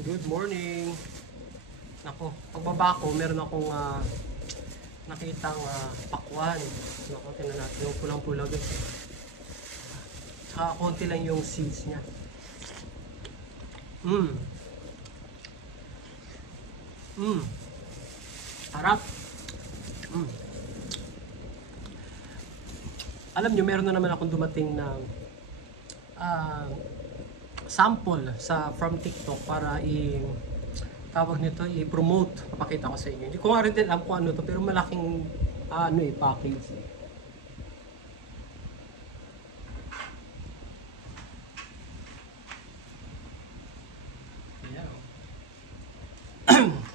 Good morning. Nako, pagbaba ko, meron akong nakitang pakwan. Nako, tingnan natin yung pulang-pula guys. Tsaka konti lang yung seeds niya. Harap. Alam nyo, meron na naman akong dumating na sample from TikTok para tawag nito, i-promote. Papakita ko sa inyo. Hindi ko nga rin din alam kung ano to, pero malaking package. Ayan.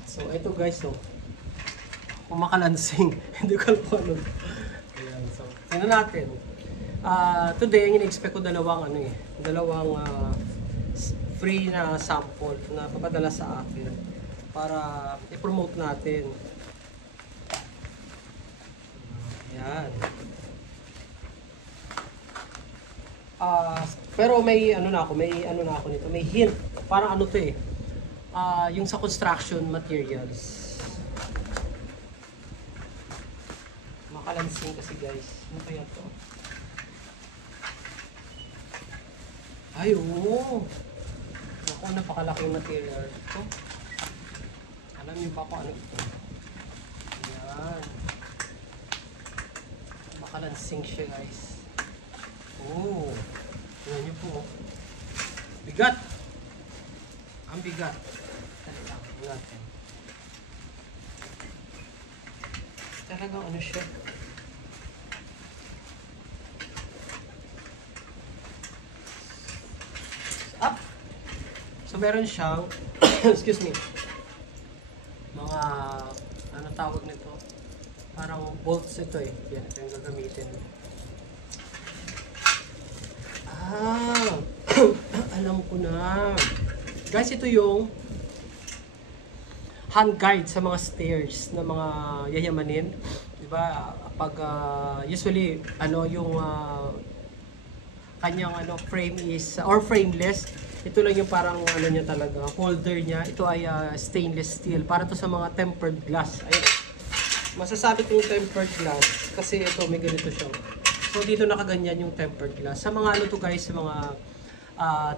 So, ito guys, so, kumakalansing. Hindi ko alam kung ano. Ayan, so, tingnan natin. Today, ang in-expect ko dalawang free na sample na papadala sa akin para i-promote natin. Ayan. Pero may ano na ako nito, may hint. Parang ano to yung sa construction materials. Makalansing kasi guys. Ano kaya to? Ay, oo. Naku, napakalaking material ito. Alam niyo ba kung ano ito? Ayan. Makalansing siya guys. Oo. Tingnan niyo po. Bigat. Ang bigat. Talagang natin. Talagang ano siya. Up. So meron siyang excuse me, mga ano tawag nito, parang bolts ito yan, ito yung gagamitin. Alam ko na guys, ito yung hand guide sa mga stairs na mga yayamanin, di ba? Pag usually yung kanyang frame is or frameless. Ito lang yung parang niya talaga, holder niya. Ito ay stainless steel. Para to sa mga tempered glass. Ayun. Masasabi itong tempered glass kasi ito may ganito siya. So dito nakaganyan yung tempered glass. Sa mga to guys, sa mga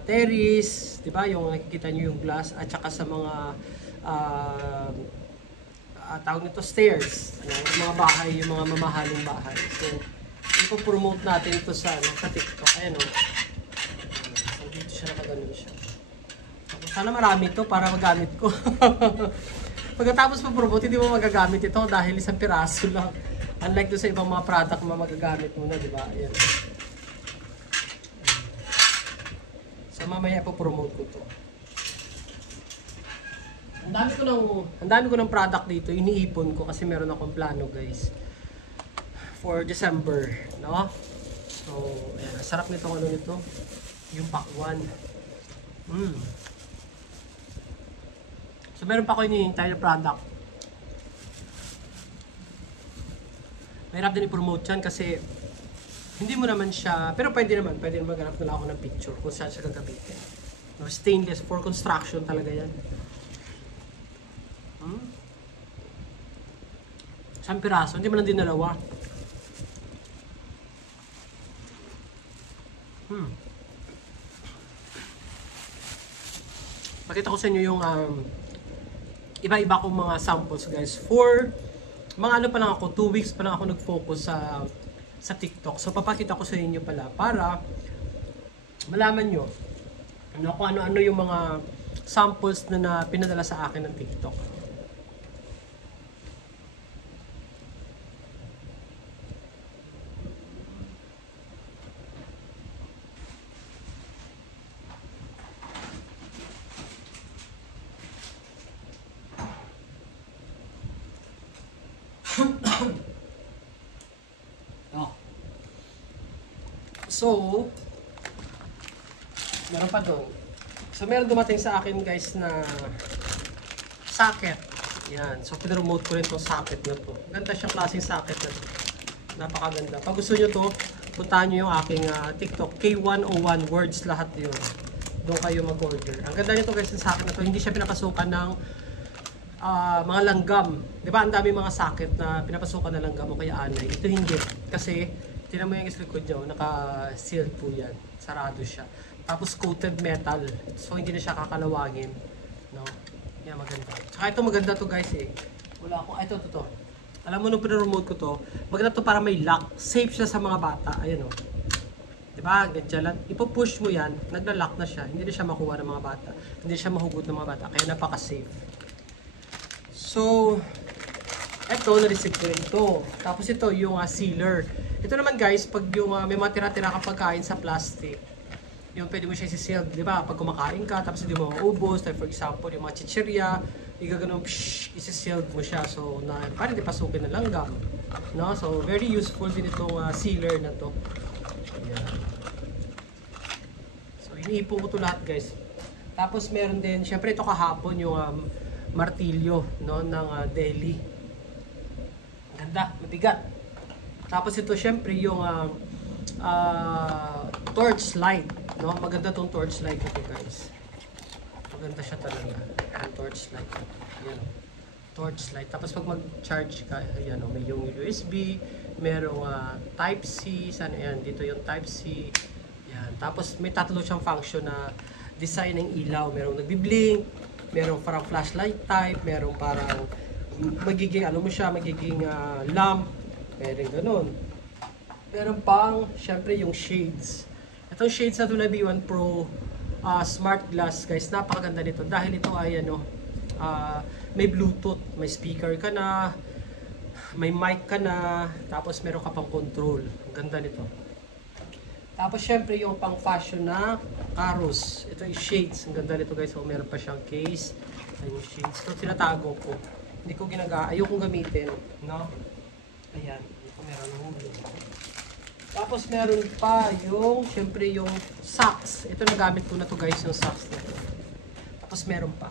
terrace, 'di ba? Yung nakikita niyo yung glass at saka sa mga tawag nito stairs, yung mga bahay, yung mga mamahaling bahay. So ipo-promote natin ito sa TikTok. Ayan o. So, dito siya nakaganon siya. Sana marami ito para magamit ko. Pagkatapos po-promote, hindi mo magagamit ito dahil isang piraso lang. Unlike doon sa ibang mga product na magagamit mo na, di ba? Ayan. So, mamaya ipo-promote ko ito. Ang dami ko ng product dito. Iniipon ko kasi meron akong plano, guys. For December, no? So, ayan, sarap nitong nito, yung pakwan. So, meron pa ako hinihintay na product. Mahirap din i-promote yan kasi hindi mo naman siya, pero pwede naman maghanap na lang ako ng picture kung saan siya gagamitin. No, stainless for construction talaga yan. Isang piraso, hindi mo lang din dalawa. Pakita ko sa inyo yung iba-iba kong mga samples guys. For mga pa lang ako, 2 weeks pa lang ako nag-focus sa TikTok. So papakita ko sa inyo pala para malaman nyo kung ano-ano yung mga samples na pinadala sa akin ng TikTok. So, meron pa doon. So, meron dumating sa akin guys na socket. Yan. So, pinremote ko rin itong socket na to. Ganda siyang klaseng socket na to. Napakaganda. Pag gusto nyo to, puntahan nyo yung aking TikTok. K101 words lahat yun. doon kayo mag-order. Ang ganda nito guys sa akin na to, hindi siya pinapasukan ng mga langgam. Di ba ang dami mga socket na pinapasukan na langgam o kaya anay. Ito hindi. Kasi, tinan mo yung likod nyo, naka-sealed po yan. Sarado siya. Tapos coated metal. So hindi na siya kakalawangin. No? Yan maganda. Tsaka ito maganda to guys eh. Wala akong, ito. Alam mo nung pinremote ko to, maganda to para may lock. Safe siya sa mga bata. Ayan o. Diba? Ganyan lang. Ipo-push mo yan, nagla-lock na siya. Hindi na siya makuha ng mga bata. Hindi siya mahugot ng mga bata. Kaya napaka-safe. So, ito, na-receive ko rin ito. Tapos ito, yung sealer. Ito naman guys, pag yung may mga tira-tira ka pagkain sa plastic, yung pwede mo siya isi-seal, di ba? Pag kumakain ka, tapos hindi mo maubos, like for example, yung mga chichirya, igaganon, isi-seal mo siya. So, parang hindi pasukin na langgam. No? So, very useful din itong sealer na to. Ayan. So, iniipon ko ito lahat guys. Tapos meron din, syempre ito kahapon yung martilyo no, ng Deli. Ganda, mabigat. Tapos ito syempre yung torch light. No? Maganda tong torch light ito guys. Maganda siya talaga. Ang torch light. Ayan. Torch light. Tapos pag mag-charge ka, ayan, may yung USB, merong Type-C, saan yan? Dito yung Type-C. Yan. Tapos may tatlo siyang function na design ng ilaw. Merong nagbi-blink, merong parang flashlight type, merong parang magiging magiging lamp, merong ganun. Meron pang, syempre yung shades. Itong shades na ito na B1 Pro Smart Glass, guys, napakaganda nito dahil ito ay may Bluetooth, may speaker ka na, may mic ka na, tapos meron ka pang control. Ang ganda nito. Tapos syempre yung pang fashion na Karos. Ito yung shades. Ang ganda nito guys. So meron pa siyang case. Ayan yung shades. Ito tinatago ko. Hindi ko ayokong gamitin. No? Ayan. Ito meron ng blue. Tapos meron pa yung syempre yung socks. Ito nagamit ko na to guys yung socks na to. Tapos meron pa.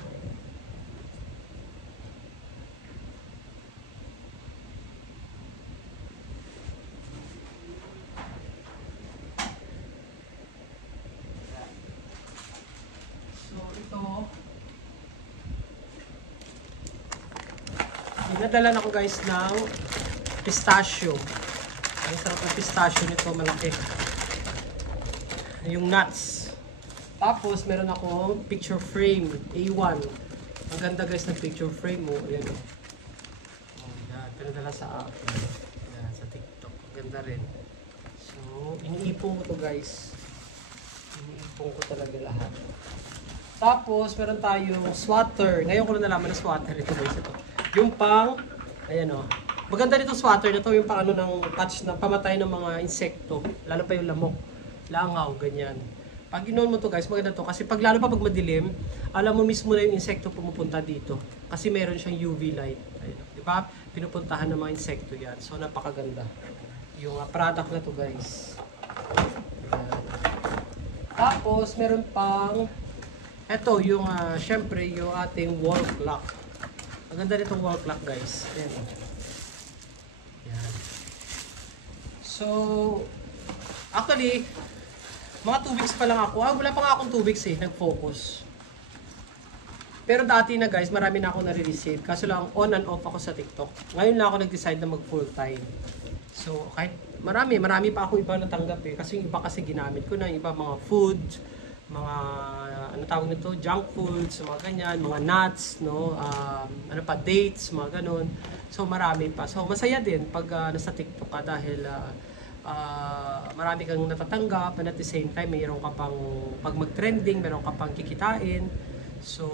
Dinadalan ako guys ng pistachio. Ang sarap ng pistachio nito, malaki. Yung nuts. Tapos meron akong picture frame A1. Ang ganda guys ng picture frame mo. Ayan o. Yan, pinadala sa akin. Yan, sa TikTok. Ang ganda rin. So, iniipon ko to guys. Iniipon ko talaga lahat. Tapos meron tayong swatter. Ngayon ko na nalaman na swatter ito guys. Ito. Yung pang, ayan o. Maganda nito swatter na to, yung pang ng patch na pamatay ng mga insekto. Lalo pa yung lamok, langaw, ganyan. Pag inon mo to guys, maganda to. Kasi pag lalo pa pag madilim, alam mo mismo na yung insekto pumupunta dito. Kasi meron siyang UV light. Ayun, di ba? Pinupuntahan ng mga insekto yan. So napakaganda. Yung product na to guys. Ayan. Tapos meron pang, eto yung syempre yung ating wall clock. Maganda nitong wall clock guys. Ayan. Ayan. So, actually, mga 2 weeks pa lang ako. Wala pa nga akong 2 weeks nag-focus. Pero dati na guys, marami na ako nare-receive. Kaso lang, on and off ako sa TikTok. Ngayon lang ako nag-decide na mag-full time. So, kahit marami pa ako iba natanggap Kasi yung iba kasi ginamit ko na, iba mga food, mga tawag nito, junk foods, mga ganyan, mga nuts, no, dates, mga ganon. So marami pa. So masaya din pag nasa TikTok ka dahil marami kang natatanggap and at the same time mayroon ka pang pag mag-trending, mayroon ka pang kikitain. So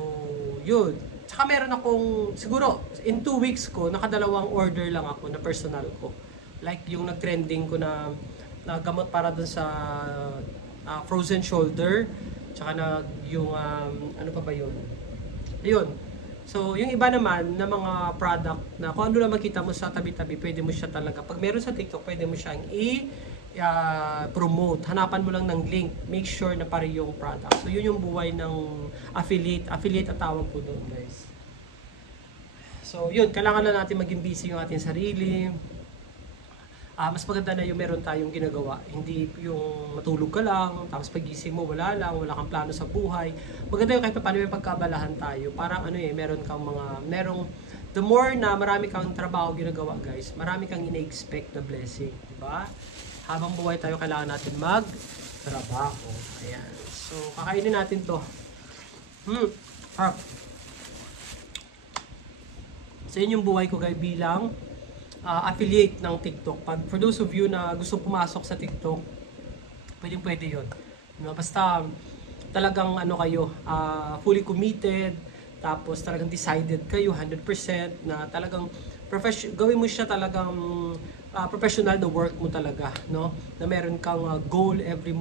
yun. Tsaka meron akong siguro in 2 weeks ko nakadalawang order lang ako na personal ko. Like yung nag-trending ko na gamot para dun sa frozen shoulder, tsaka yung ano pa ba yun? Ayun. So, yung iba naman na mga product na kung ano lang makita mo sa tabi-tabi, pwede mo siya talaga. Pag meron sa TikTok, pwede mo siyang i-promote. Hanapan mo lang ng link. Make sure na pare yung product. So, yun yung buhay ng affiliate. Affiliate ang tawag po doon, guys. So, yun. Kailangan lang natin maging busy yung ating sarili. mas maganda na yung meron tayong ginagawa. Hindi yung matulog ka lang, tapos pagising mo wala lang, wala kang plano sa buhay. Maganda yung kahit paano may pagkabalahan tayo. Parang meron kang the more na marami kang trabaho ginagawa guys, marami kang ina-expect na blessing. Diba? Habang buhay tayo, kailangan natin mag-trabaho. Ayan. So, kakainin natin to. Harap. So, yun yung buhay ko guys bilang affiliate ng TikTok. For those of you na gusto pumasok sa TikTok, pwede yun. Basta talagang kayo, fully committed, tapos talagang decided kayo 100% na talagang gawin mo siya talagang professional na work mo talaga, no? Na meron kang goal every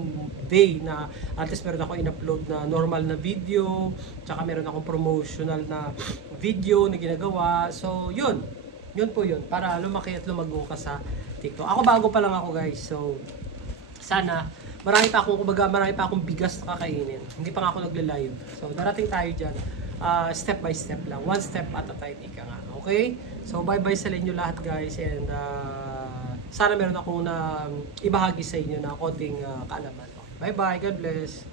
day na at least meron ako in-upload na normal na video, tsaka meron akong promotional na video na ginagawa. So, yun po yun, para lumaki at lumago ka sa TikTok. Ako bago pa lang ako guys, so sana marami pa akong bigas na kakainin. Hindi pa nga ako nagle-live. So darating tayo dyan, step by step lang, one step at a time, ika nga. Okay? So bye bye sa inyo lahat guys, and sana meron akong na ibahagi sa inyo na konting kaalaman. Bye bye, God bless.